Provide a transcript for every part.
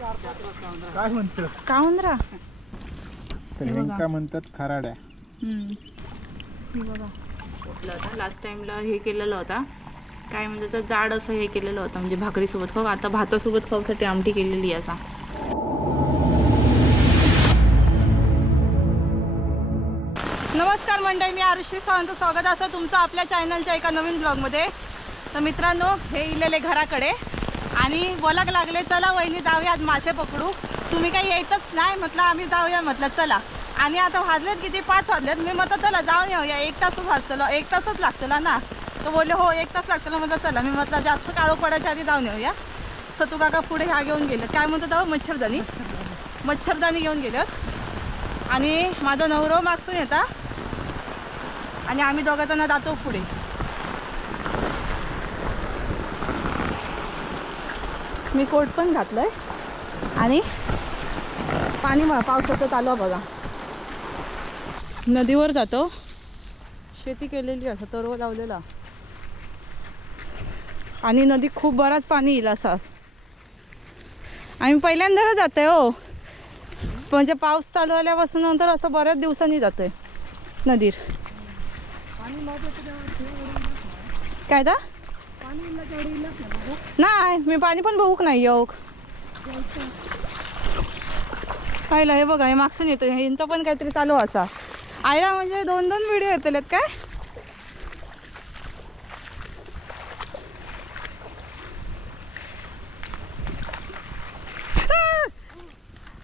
काय म्हणतो? काउंद्रा. तर ह्यांका म्हणतात खराड्या. हे बघा. कुठला होता? लास्ट टाइमला हे केलेलं होता. काय म्हणजे तर जाड असं हे केलेलं होतं म्हणजे भाकरीसोबत खाऊ. आता भातासोबत खाऊसाठी आमटी केलेली आहे असा. नमस्कार मंडळी मी आरुषी सावंत. स्वागत असं तुमचं आपल्या चॅनलच्या एका नवीन ब्लॉगमध्ये तर मित्रांनो हे इलेले घराकडे. आणि बोलाक लागले चला वहिनी जाऊया आज मासे पकडू. तुम्ही काही यायचंच नाही म्हटलं आम्ही जाऊया म्हटलं चला. आणि आता वाजलेत किती? पाच वाजलेत. मी म्हटलं चला जाऊन येऊया. एक तासच वाजतलो एक तासच लागतला ना. तर बोलले हो एक तास लागतला. म्हटलं चला. मी म्हटलं जास्त काळो पडायच्या आधी जाऊन येऊया. सतू काका पुढे ह्या घेऊन गेलं. काय म्हणतो जाऊ हो? मच्छरदानी मच्छरदानी घेऊन गेलेत आणि माझा नवरो मागसून येता. आणि आम्ही दोघं जण जातो पुढे. मी कोट पण घातलंय. आणि पाणी म- पावसाचं चालू आहे बघा. नदीवर जातो. शेती केलेली असं तरव लावलेला. आणि नदी खूप बराच पाणी येईल असा. आम्ही पहिल्यांदाच जातोय हो. म्हणजे पाऊस चालू आल्यापासून नंतर असं बऱ्याच दिवसांनी जातोय नदीर. काय दा? नाही मी पाणी पण बघूक नाही येऊक. पाहिलं हे बघा हे मागसून येतं यांचं पण काहीतरी चालू असा. आईला म्हणजे दोन दोन व्हिडिओ येतलेत काय?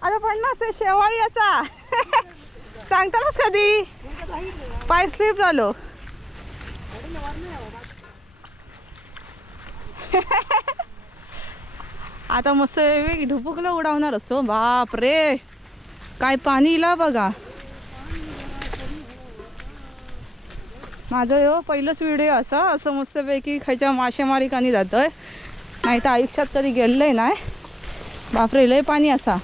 आता पन्नास आहे शेवाळी याचा. सांगतानाच कधी? पाय स्लिप झालो. आता मस्त वेग ढुपुकलं उडावणार असतो. बाप रे काय पाणी इला बघा. माझं हो पहिलंच व्हिडिओ असा. असं मस्तपैकी खायच्या मासेमारिकानी जातोय. नाही तर आयुष्यात कधी गेलंय नाही. बापरे लय पाणी असा.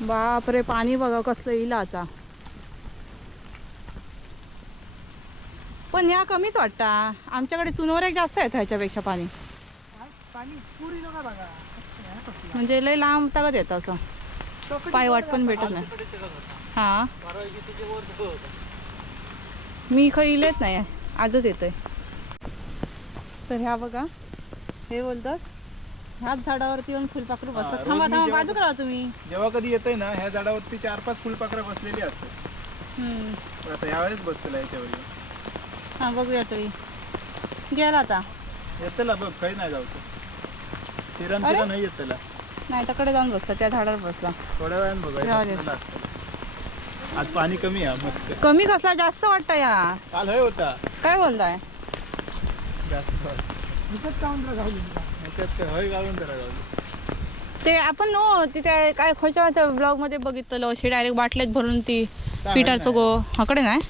बापरे पाणी बघा कसलं इला आता. पण ह्या कमीच वाटता. आमच्याकडे चुनवरे जास्त आहेत ह्याच्यापेक्षा पाणी. म्हणजे लय लांब तगत येतं असं. पाय वाट पण भेटत नाही. हा. मी खरी इलेत नाही. आजच येतोय. तर ह्या बघा. हे बोलतात ह्याच झाडावरती येऊन फुलपाखरू हा, बसतात. थांबा थांबा बाजूक राहा तुम्ही. जेव्हा कधी येतोय ना ह्या झाडावरती चार पाच फुलपाखरं बसलेली असतात. आता यावेळेस बसतेला याच्यावर हा बघूया तरी. गेला आता. येतला बघ काही नाही जाऊ तिरण अरे? तिरण नाही येतला नाही तकडे जाऊन बसला त्या झाडावर बसला. थोड्या वेळानं राहू दे. बघायला आज पाणी कमी आहे मस्त. कमी कसला जास्त वाटतं या. काल हय होता. काय बोलताय? जास्त हय घालून जरा गावली ते आपण नो तिथे काय खोच्या ब्लॉगमध्ये बघितलं अशी डायरेक्ट बाटल्यात भरून ती पिठाचं गो. हकडे नाही?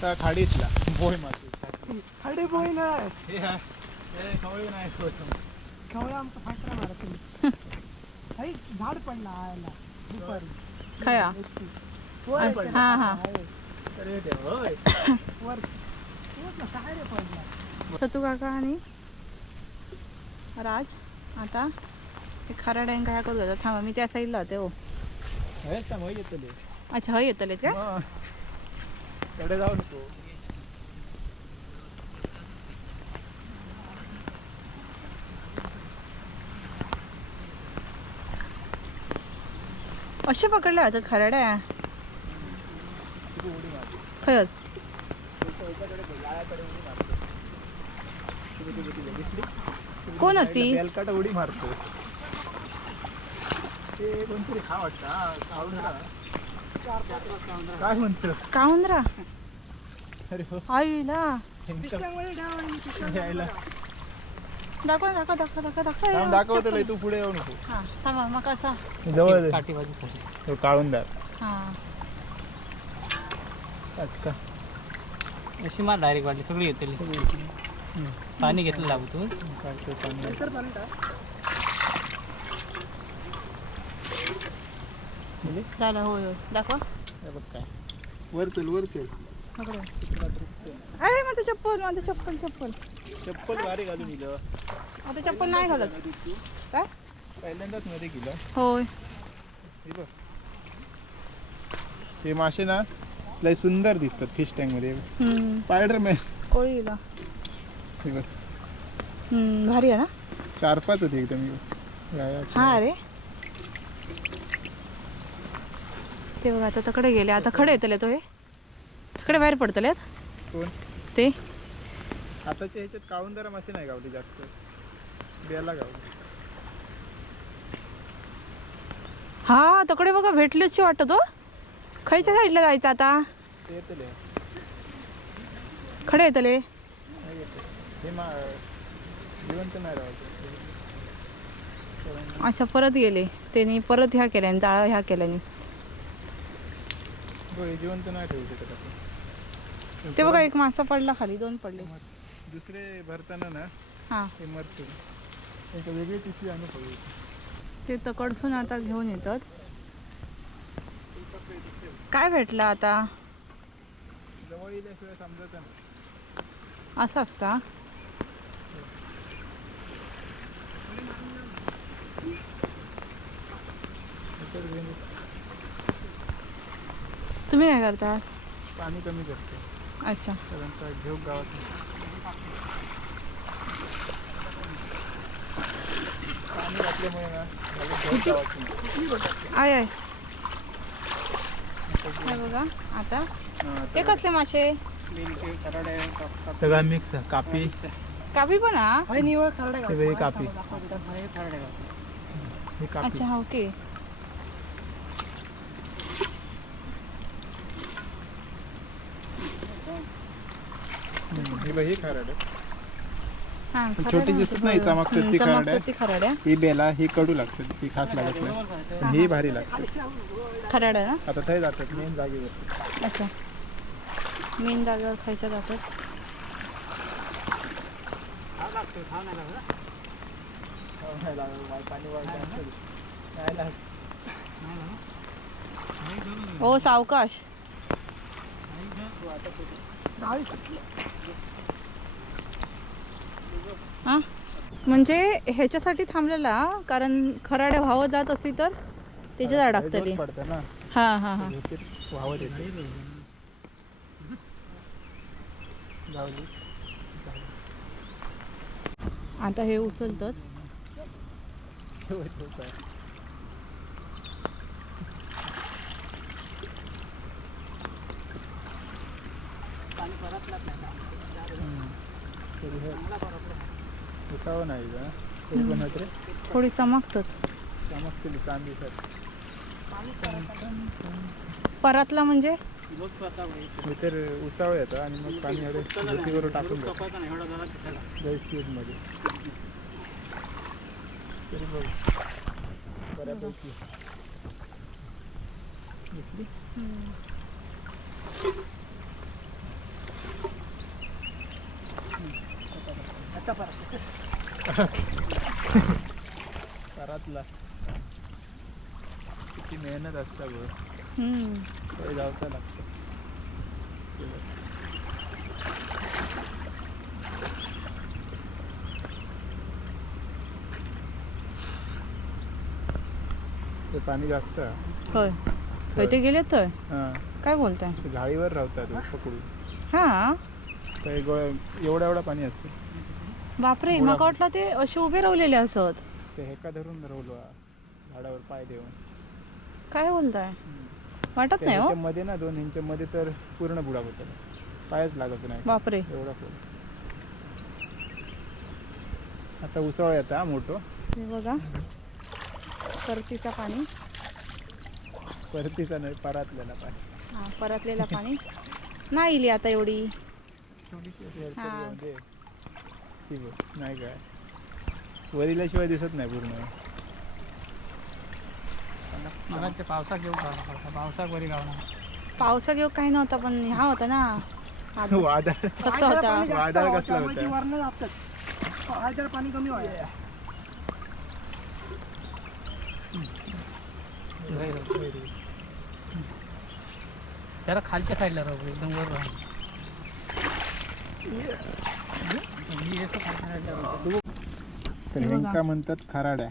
त्या खाडीतला. बोय बोय हे हा. हे नाही होत. आमचा झाड पडला आयला. दुपारी. खया. हा हा. सतू काका आणि राज आता हे खरा डँग काय करू देतात थांबा मी त्या साईडला होते हो. हेच ना, होय येतले. अच्छा हय येतले का? जाऊ नको. असे पकडले होतात खराड्या खरंच कोण होती? उडी मारतो. काय म्हणतो? काउंद्रा अरे हो. आईला. दाखव दाखव दाखव दाखव दाखव. दाखवतो तू पुढे येऊ नको. हा थांबा मग कसा जवळ तो काढून द्या. हा. अटका अशी मार डायरेक्ट वाटली सगळी येतली पाणी घेतलं लागू तू. काढतो पाणी. म्हणजे? झालं होय होय. दाखवा. हे बघ काय. वर चल वर चल. अरे माझं चप्पल माझं चप्पल चप्पल. चप्पल भारी घालून इलं आता चप्पल नाही घालत. काय पहिल्यांदाच मध्ये गेलं होय. हे बघ. हे मासे ना लय सुंदर दिसतात फिश टँकमध्ये. स्पायडरमॅन कोळीला. हे बघ. भारी आहे ना? चार पाच होते एकदम. हा अरे ते बघा आता तकडे गेले. आता खडे येतले तो हे. तकडे बाहेर पडतले कोण? ते. आताच्या ह्याच्यात काळुंदरा मासे नाही गावली जास्त. बेला गावली. हा तकडे बघा भेटलेच वाटत हो खायच्या साईडला जायचं आता. ते खडे येतले अच्छा परत गेले. त्यांनी परत ह्या केल्याने जाळा ह्या केल्याने जिवंत नाही ठेवू ते बघा एक मासा पडला खाली दोन पडले. दुसरे भरताना ना हा. हे मरतील. वेगळी पिशवी आणू पाहिजे ते तकडसून आता घेऊन येतात. काय भेटलं आता? जवळ येल्याशिवाय समजत नाही. असं असता? घेऊन तुम्ही काय करता पाणी कमी करतो. अच्छा. कारण का घेऊ गावात. पाणी घातल्यामुळे ना मला घेऊ गावात नाही. आय आय हे बघा आता. हा, ते कसले मासे? सगळा मिक्स कापी. कापी पण हा? कापी. हे अच्छा ओके. हे बघ, हे खारड. आहे. छोटी दिसत. नाही. चमकतात हम्म, ती खराड्या. ती ही बेला ही कडू लागतात ही खास लागत नाही. ही भारी लागते. खराड्या ना? आता थंय जातात मेन जागेवर. अच्छा. मेन जागेवर खायच्या जातात. हो सावकाश. हा? म्हणजे ह्याच्यासाठी थांबलेला कारण खराड्या व्हावं जात असती तर त्याच्यात अडकतली हा हा हा. आता हे उचलतात. होता. हम्म. हे उसावं नाही का? तरी पण थोडी चमकतात. चमकतील चांदी तर. परातला म्हणजे? मी तर उचावं येतं आणि मग पाणी धुतीवर टाकून देतो. लई स्पीडमध्ये. तरी बघ. बऱ्यापैकी. दिसली? करातला किती मेहनत असता बघ हम्म. ते लागतं. पाणी जास्त. होय. होय ते गेले तर? हां. काय बोलताय? झाडीवर राहतात पकडून हा? एवढा एवढा पाणी असतं. बापरे मका वाटला ते असे उभे रावलेले असत. ते हेका धरून रवलो झाडावर पाय देऊन. काय बोलताय? वाटत नाही हो. मध्ये ना दोन इंच मध्ये तर पूर्ण बुडा होता. पायच लागत नाही. बापरे. एवढा खोल आता उसळ येतं हा मोठं. हे बघा. परतीचा पाणी. परतीचा नाही परातलेला पाय हा परतलेला पाणी. नाही इली आता एवढी. थोडीशी अशी. ती बघ. नाही काय? वरिल्याशिवाय दिसत नाही पूर्ण. ते पावसात घेऊ का? पावसात बरी गावना पावसा घेऊ काही नव्हता पण हा होता ना. वादळ. कसा होता. वादळ कसला होता? जातात तर पाणी कमी व्हायला. त्याला खालच्या साईडला राहू एकदम वर राहू मी येतो खालच्या साईडला राहू. तर हे. हेंका म्हणतात खराड्या.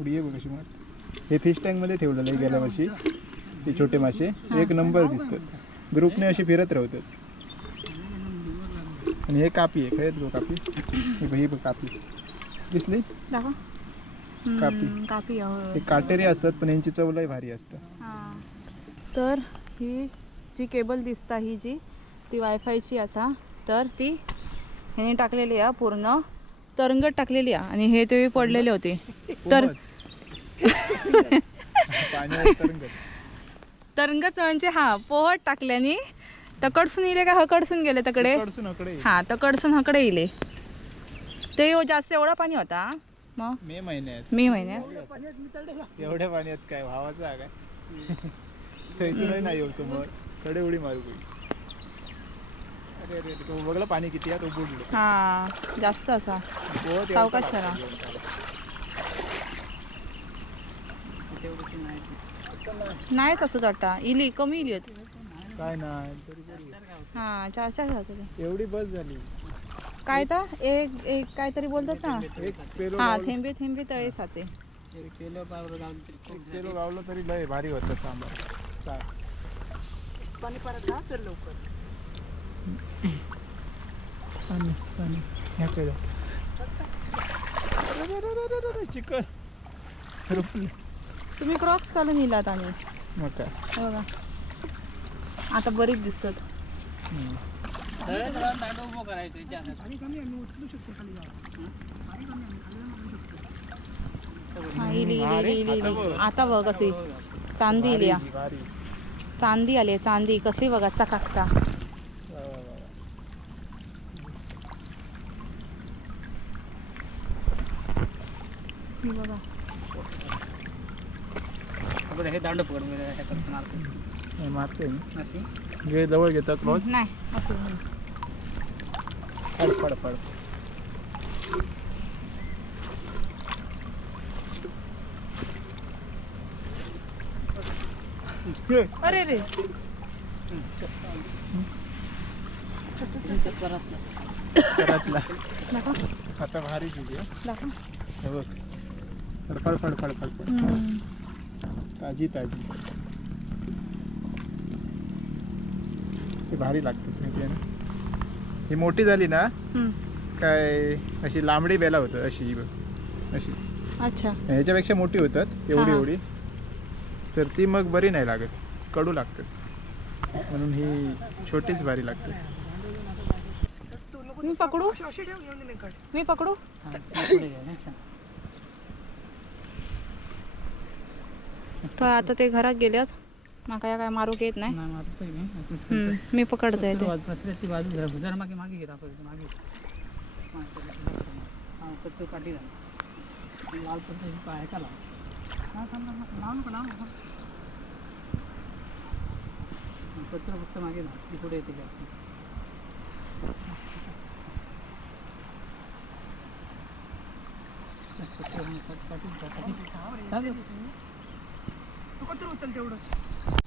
आहे बघ कशी मार हे फिश टँकमध्ये ठेवलेलं आहे गेल्या वर्षी. ते छोटे मासे. एक नंबर दिसतात ग्रुपने असे फिरत राहतात. आणि हे कापी आहे. खळत गो कापी. हे बघ, कापी. दिसली? कापी. कापी हे. काटेरी असतात पण यांची चव लय भारी असतं. तर ही जी केबल दिसता ही जी ती वायफायची असा तर ती ह्याने टाकलेली आहे पूर्ण. तरंगत टाकलेली आहे. आणि हे ते पडलेले होते. तर तरंगत. म्हणजे हा पोहत टाकल्याने तकडसून इले का हकडसून गेले तकडे. हा तकडसून हकडे इले. ते यो जास्त एवढा पाणी होता मग? मे महिन्यात. मी महिन्यात? एवढ्या पाण्यात काय भावाचा काय? नाही कडे उडी मारू अरे अरे अरे, तो बघला पाणी किती आहे? तो बुडलो हा जास्त असा. यायचा सावकाश लागतो करा. नाहीच असं चट्टा इली कमी इली होती. काय नाही तरी बरी आहे. हा चार चार जाते ते. एवढी बस झाली. काय तर एक एक काहीतरी बोलतात ना. एक पेलो हा गावलं- थेंबे थेंबे तळे साते. एक तरी खूप एक पेलो गावलं तरी लय भारी होतं सांबार. चा- पाणी परत घा तर लवकर. पाणी पाणी चिकन रुपले तुम्ही क्रॉक्स घालून इलात आणि. मग काय हे बघा आता बरीच इली आता बघ. कशी. चांदी इली. चांदी आली चांदी. कशी बघा चकाकता. बघा हे दांड पकड हे करतो मारतो. हे मारते मी. अशी. घे जवळ घेतात रोज नाही असं नाही. पड पड पड. अरे रे घरातला आता भारी दाखव हे बघ. फड फड फड फड फड हम्म. ताजी ताजी. ती भारी लागते माहिती आहे ना? ही मोठी झाली ना. काय अशी लांबडी बेला होतं अशी ही बघ. अशी. अच्छा. ह्याच्यापेक्षा मोठी होतात एवढी हा. एवढी. तर ती मग बरी नाही लागत कडू लागतात म्हणून ही छोटीच भारी लागते. मी पकडू? मी पकडू हा, पुढे घ्या, नाही का? तर आता ते घरात गेल्यात माका या काय मारूक येत नाही मी. हम्म, मी पकडते ते हा पत्र हा, फक्त मागे जा ती पुढे येते जास्त पत्र हा. चालेल. तू कधी उचल तेवढंच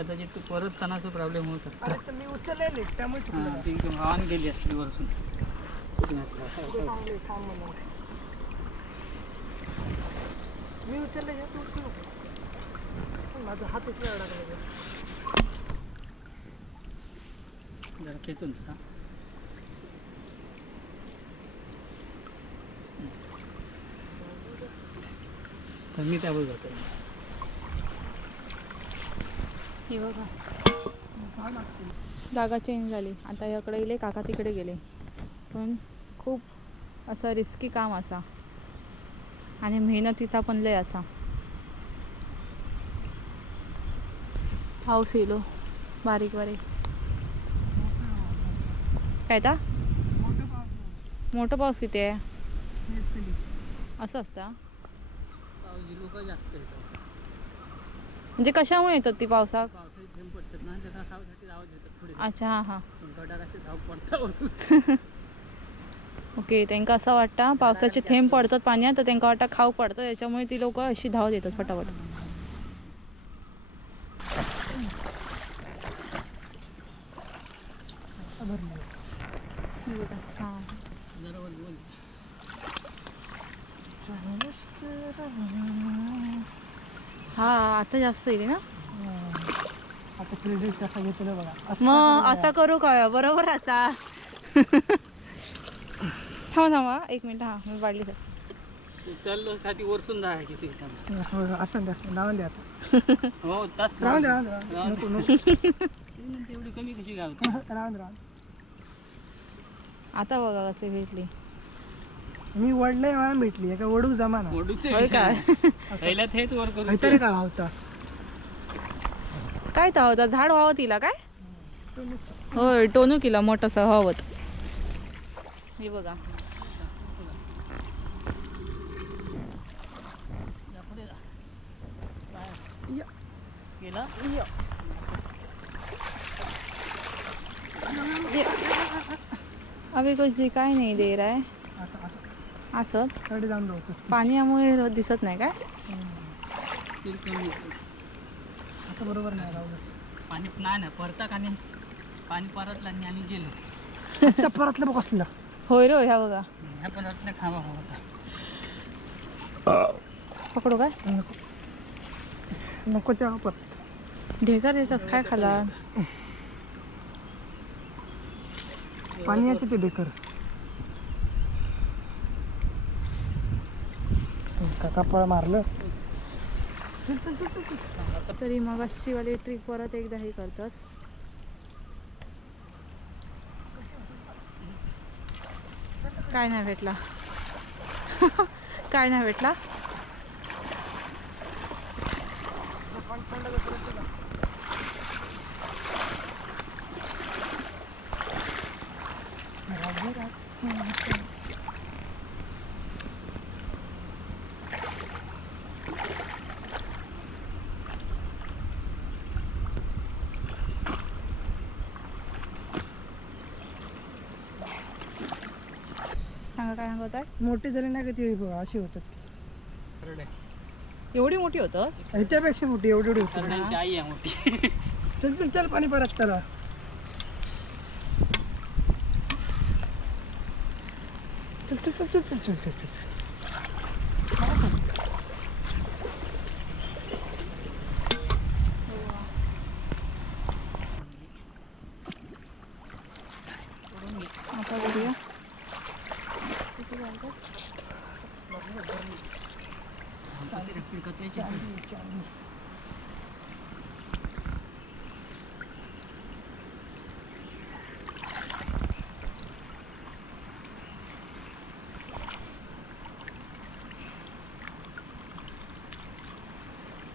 कदाचित तू परत तणाचा प्रॉब्लेम होऊ शकतो. अरे तर मी उचललेले त्यामुळे हा, चुकलं. ती एकदम हवान गेली असली वरसून चांगले थांब म्हणून मी उचलले हे तू उचलू नको. पण माझा हात उचला लागला जरा खेचून धरा. तर मी त्यावर जातो. हे बघा. जागा चेंज झाली. आता याकडे गेले काका तिकडे गेले. पण खूप असं रिस्की काम असा. आणि मेहनतीचा पण लय असा. पाऊस येलो. बारीक बारीक. काय ता? मोठं पाऊस किती आहे. असं असतं? लोक जास्त म्हणजे कशामुळे येतात ती पावसात पावसाचे थेंब पडतात ना त्याचा खाऊसाठी धावत येतात पुढे अच्छा हां हां गटाराचे धाव. ओके त्यांका असं वाटतं पावसाचे थेंब पडतात पाण्यात तर त्यांना वाटतं खाऊ पडतं त्याच्यामुळे ती लोक अशी धावत येतात फटाफट. हां जरा. हा आता जास्त येते ना. आता क्रेडिट कसं घेतलं बघा. मग. असा करू का? बरोबर आता. थांबा थांबा. एक मिनिट हां मी वाढली सर चाललो साठी वरसून ते. हो, हो, असं द्या लावून द्या आता. हो तास राहून द्या राहून द्या. राहून नको नको. तेवढी कमी कशी गावते राहून राहून. आता बघा कसे भेटली. मी वडले मला भेटली एका वडू जमा ना होय काय? पहिला थेट वर करू काहीतरी का होता. काय तर होता? झाड व्हावं तिला काय? होय टोनू किला मोठंसं व्हावत हे बघा. गेला? अभि कुछ काय नाही दे रहा है असं. जाऊ पाण्यामुळे दिसत नाही काय. आता बरोबर नाही राहू पाणी नाही ना परता का नाही पाणी परतलं आणि आम्ही गेलो. परतलं बघ असलं. होय रो ह्या बघा. ह्या परत नाही खावा होता पकडू काय? नको. नको तेव्हा परत. ढेकर देतात काय खाला? पाणी येते ते डेकर काका पळ मारलं? तरी मग वाली ट्रिक परत एकदा हे करतात. काय नाही भेटला. काय नाही भेटला. सांगत आहे? मोठी झाली नाही का ती? बघा अशी होतात एवढी मोठी होतं? ह्याच्यापेक्षा मोठी एवढी एवढी होती. करड्यांची आई आहे मोठी. चल चल चल पाणी परत त्याला चल चल चल चल चल चल चल चल आता बघूया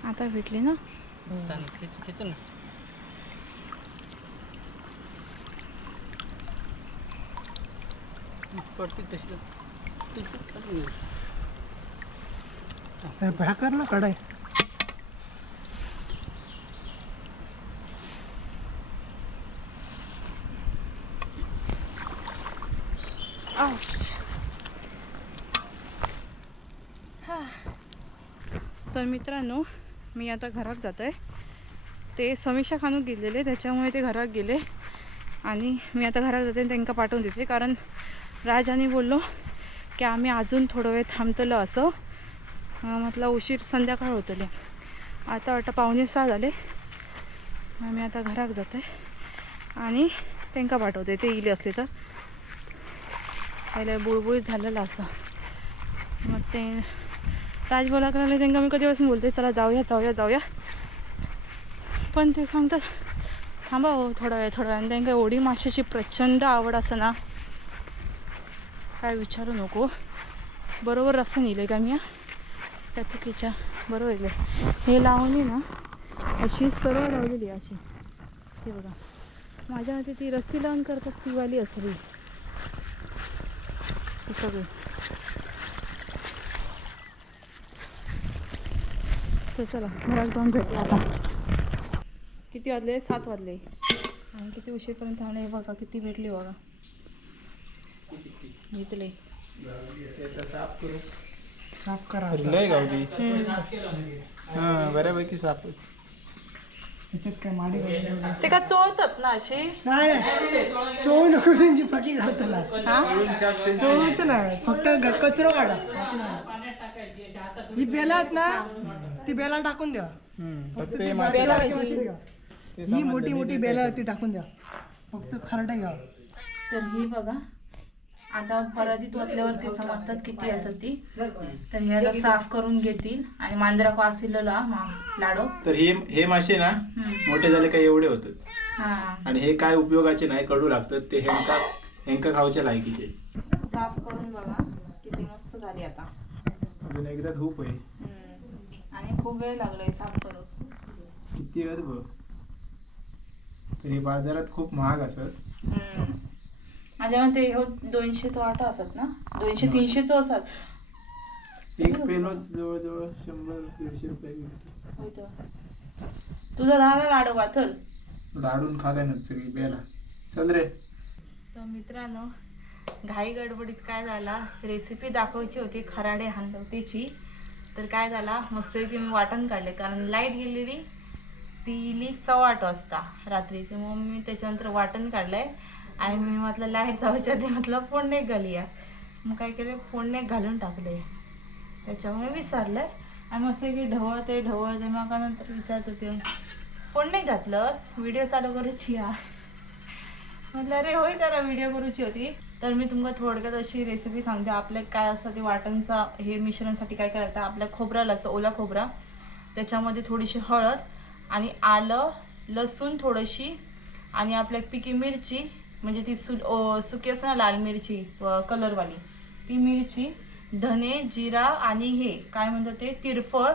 आता भेटली ना? ना. पडते तशी. हे ना कढाई. तर मित्रांनो मी आता घरात जात आहे ते समीक्षा खानूक गेलेले त्याच्यामुळे ते घरात गेले. आणि मी आता घरात जाते आणि त्यांना पाठवून देते कारण राजाने बोललो की आम्ही अजून थोडं वेळ थांबतलो असं. म्हटलं उशीर संध्याकाळ होतली. आता वाटतं पावणे सहा झाले. आम्ही मी आता घरात जाते आणि त्यांना पाठवते ते इले असले तर. पहिले बुळबुळीत झालेलं असं. मग ते राज बोला करायला त्यांना मी कधीपासून बोलते चला जाऊया जाऊया जाऊया. पण ते सांगतात थांबा हो थोडा वेळ थोडा वेळ. आणि त्यांना एवढी माशाची प्रचंड आवड असं ना. काय विचारू नको. बरोबर रस्ता नेले का मी त्या चुकीच्या. बरोबर येईल हे लावणी ना अशी सरळ लावलेली आहे अशी. हे बघा. माझ्या मते ती रस्ती लावून करतात ती वाली असेल सगळी. तर चला घरात जाऊन भेटू आता. किती वाजले? सात वाजले. आणि किती उशीरपर्यंत थांबले हे बघा किती भेटली बघा. घेतले साफ करू साफ करा लय गावली हा बऱ्यापैकी साफ त्याच्यात काय माडी. ते का चोळतात ना अशी? नाही नाही. चोळू नको त्यांची फकी घालताना. चोळूच नाही. फक्त कचरो काढा. ही बेला आहेत ना ती बेला टाकून द्या. हे बेला ही मोठी मोठी बेला ती टाकून द्या. फक्त खरडा घ्या. तर ही बघा. आता परातीत ओतल्यावरती समजतात किती असत ती तर ह्याला साफ करून घेतील. आणि मांजरा वासिलेला लाडो. तर हे हे मासे ना मोठे झाले काय एवढे होतात हा. आणि हे काय उपयोगाचे नाही कडू लागतात ते हेंका हेंका खाऊच्या लायकीचे. साफ करून बघा किती मस्त झाली आता. अजून एकदा धूप आहे. आणि खूप वेळ लागलाय साफ करून. किती वेळ बघ तर बाजारात खूप महाग असत. हम्म. माझ्या मते ह्यो दोनशे तो आठ असत ना? दोनशे तीनशेच असत एक जवळजवळ शंभर दीडशे रुपये. तुझा राहिला लाडोबा चल. लाडून खाल्ल्या ना सगळी बेला. चल रे. तर मित्रांनो घाई गडबडीत काय झाला? रेसिपी दाखवायची होती खराडे हांडवतेची तर काय झाला? मस्तपैकी मी वाटण काढले. कारण लाइट गेलेली ती इली सव्वा आठ वाजता रात्रीची. मग मी त्याच्यानंतर वाटण काढलंय. आणि मी म्हटलं लाइट जायच्या ते म्हटलं फोडणे घालूया. मग काय केलं फोडणे घालून टाकले. त्याच्यामुळे विसरलं. आणि मस्त की ढवळते ढवळते. मग नंतर विचारत होते फोडणे घातलं व्हिडिओ चालू करूची या म्हटलं अरे होय जरा व्हिडिओ करूची होती. तर मी तुमका थोडक्यात अशी रेसिपी सांगते. आपल्या काय असतं ते वाटणचा हे मिश्रणसाठी काय काय लागतं आपल्या खोबरा लागतं ओला खोबरा. त्याच्यामध्ये थोडीशी हळद आणि आलं लसूण थोडीशी आणि आपल्या पिकी मिरची म्हणजे ती सु सुकी असते ना लाल मिरची कलरवाली ती मिरची धने जिरा आणि हे काय म्हणतात ते तिरफळ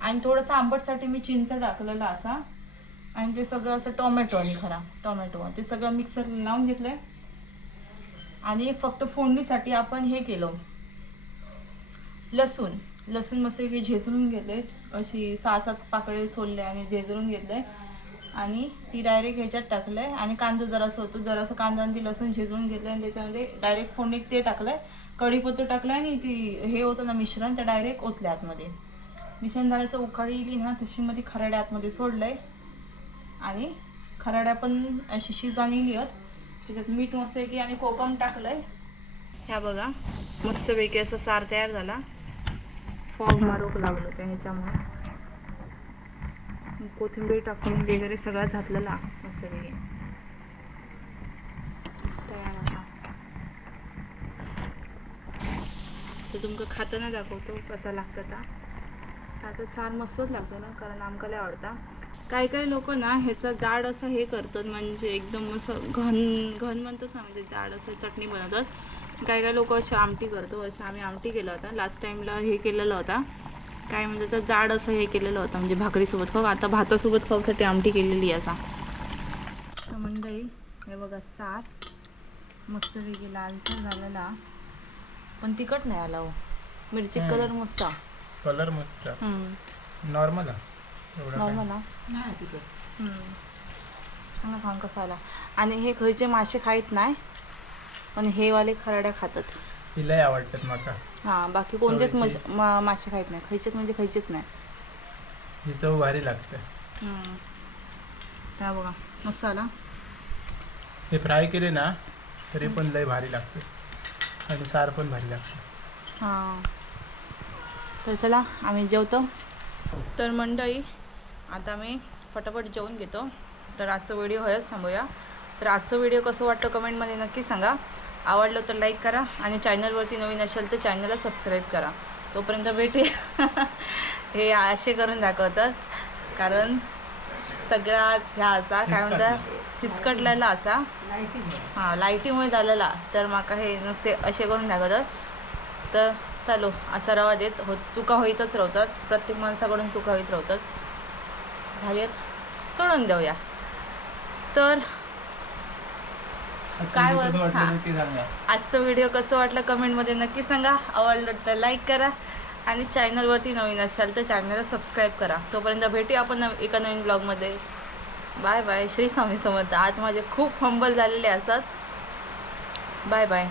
आणि थोडंसं आंबटसाठी मी चिंच टाकलेला असा. आणि ते सगळं असं टोमॅटो आणि खरा टोमॅटो. ते सगळं मिक्सर लावून घेतलंय. आणि फक्त फोडणीसाठी आपण हे केलं. लसूण. लसूण मस्त हे झेचून घेतले अशी सहा सात पाकळे सोलले आणि झेचून घेतले आणि ती डायरेक्ट ह्याच्यात टाकलंय. आणि कांदा जरासं होतो जरासं कांदा आणि ती लसूण शिजवून घेतलं आणि त्याच्यामध्ये डायरेक्ट फोडणीत ते टाकलंय. कढीपत्ता टाकलाय आणि ती हे होतं ना मिश्रण त्या डायरेक्ट ओतल्या आतमध्ये. मिश्रण झाल्याचं उकाळी येईल ना तशी मध्ये खराड्या आतमध्ये सोडलंय. आणि खराड्या पण अशी शिजानी आहेत. त्याच्यात मीठ मस्त की आणि कोकम टाकलंय. ह्या बघा मस्तपैकी असं सार तयार झाला. फॉग मारोक लागलो त्या ह्याच्यामुळे. कोथिंबीर टाकून वगैरे सगळं घातलेला मस्तपैकी तयार असा तर तुमका खाताना दाखवतो कसा लागतं ता आता सार मस्तच लागतं ना कारण आमका लय आवडता. काही काही लोक ना ह्याचा जाड असं हे करतात म्हणजे एकदम असं घन घन म्हणतात ना म्हणजे जाड असं चटणी बनवतात. काही काही लोक अशी आमटी करतो अशी आम्ही आमटी केला होता. लास्ट टाइमला हे केलेलं होता. काय म्हणजे तर जाड असं हे केलेलं होतं म्हणजे भाकरीसोबत खाऊ. आता भातासोबत खाऊसाठी आमटी केलेली आहे असा. तर मंडळी हे बघा सार मस्तपैकी लालसर झालेला. पण तिखट नाही आला हो. मिरची. कलर मस्त. कलर मस्त. हम्म. नॉर्मल एवढा नॉर्मल खाऊन कसा आला. आणि हे खयचे मासे खायत नाही पण हे वाले खराड्या खातात. तिलाही आवडतात माका. हां बाकी कोणतेच चवळीचे. मज- मा- मासे खायत नाही. खयचेच म्हणजे खयचेच नाही. ही चव भारी लागते. हम्म. त्या बघा मस्त आला हे फ्राय केले ना तरी पण लय भारी लागते. आणि सार पण भारी लागते. हां. तर चला आम्ही जेवतो. तर मंडळी आता मी फटाफट जेवून घेतो. तर आजचा व्हिडिओ होयच थांबूया. तर आजचं व्हिडिओ कसं वाटतं कमेंटमध्ये नक्की सांगा. आवडलं तर लाईक करा आणि चॅनलवरती नवीन असेल तर चॅनलला सबस्क्राईब करा. तोपर्यंत भेटूया. हे असे करून दाखवतात. कारण सगळा ह्या असा काय म्हणतात फिसकटलेला असा. हां लाईटीमुळे झालेला. तर माका हे नुसते असे करून दाखवतात. तर चालू. असा रवा देत हो चुका होईतच राहतात. प्रत्येक माणसाकडून चुका होईत राहतात. झाली सोडून देऊया. तर काय हा. नक्की सांगा. आजचं व्हिडिओ कसं वाटलं कमेंटमध्ये नक्की सांगा. आवडलं तर लाईक करा आणि चॅनलवरती नवीन असाल तर चॅनलला सबस्क्राईब करा. तोपर्यंत भेटूया आपण नव- एका नवीन ब्लॉगमध्ये बाय बाय श्री स्वामी समर्थ. आज माझे खूप हंबल झालेले असतात बाय बाय